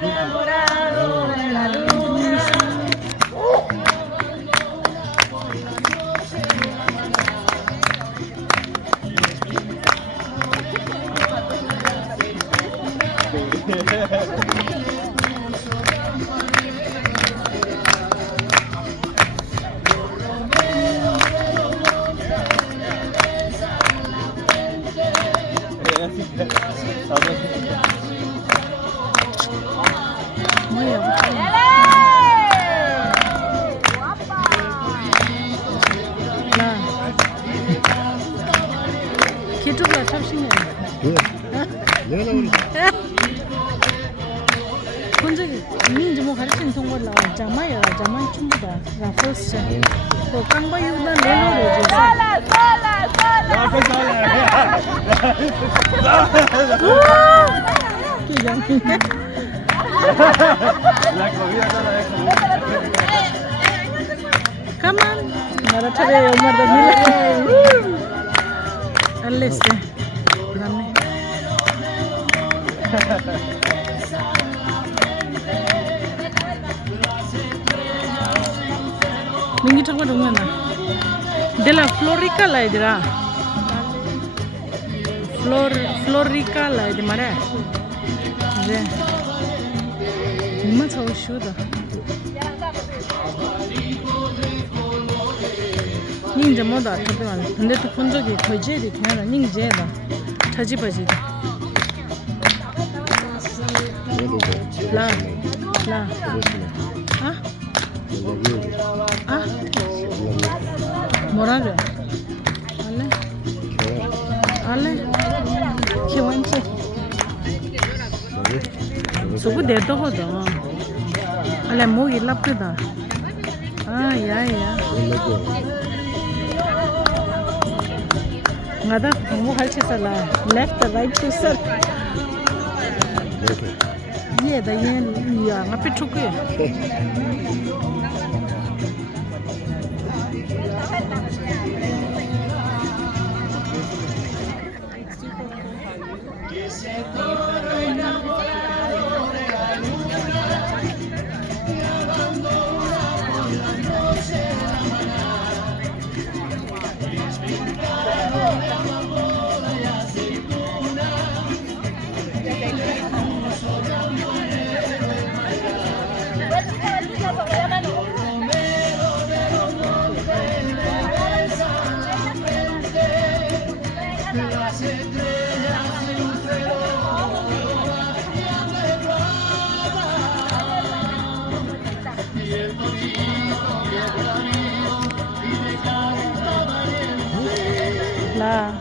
enamorado de la luna. 뭐야? 나 기초가 참 신기해. 내가 나오니 본 적이 민지 뭐 가르치는 통과라 자마야 자마 춤보다 나 퍼스트 그 깡바유나 내노로 줘. Come on, nara thare umar da mila. Alleste, dame. Mingi thakwa dunga na. Dela Florica la idra. Florica la id mare. Je. Nima chaw shuda. 닝제 뭐다 저변 근데 또 본 적이 거제리 그냥 닝제다 자지바지다 라 아? 아? 뭐라 그래? 알레? 키원치 저거 내도거든 알레 목이 lap다 아 야야 ngada mo halchi sala left right to sir ye da ye ya ngapi thuku la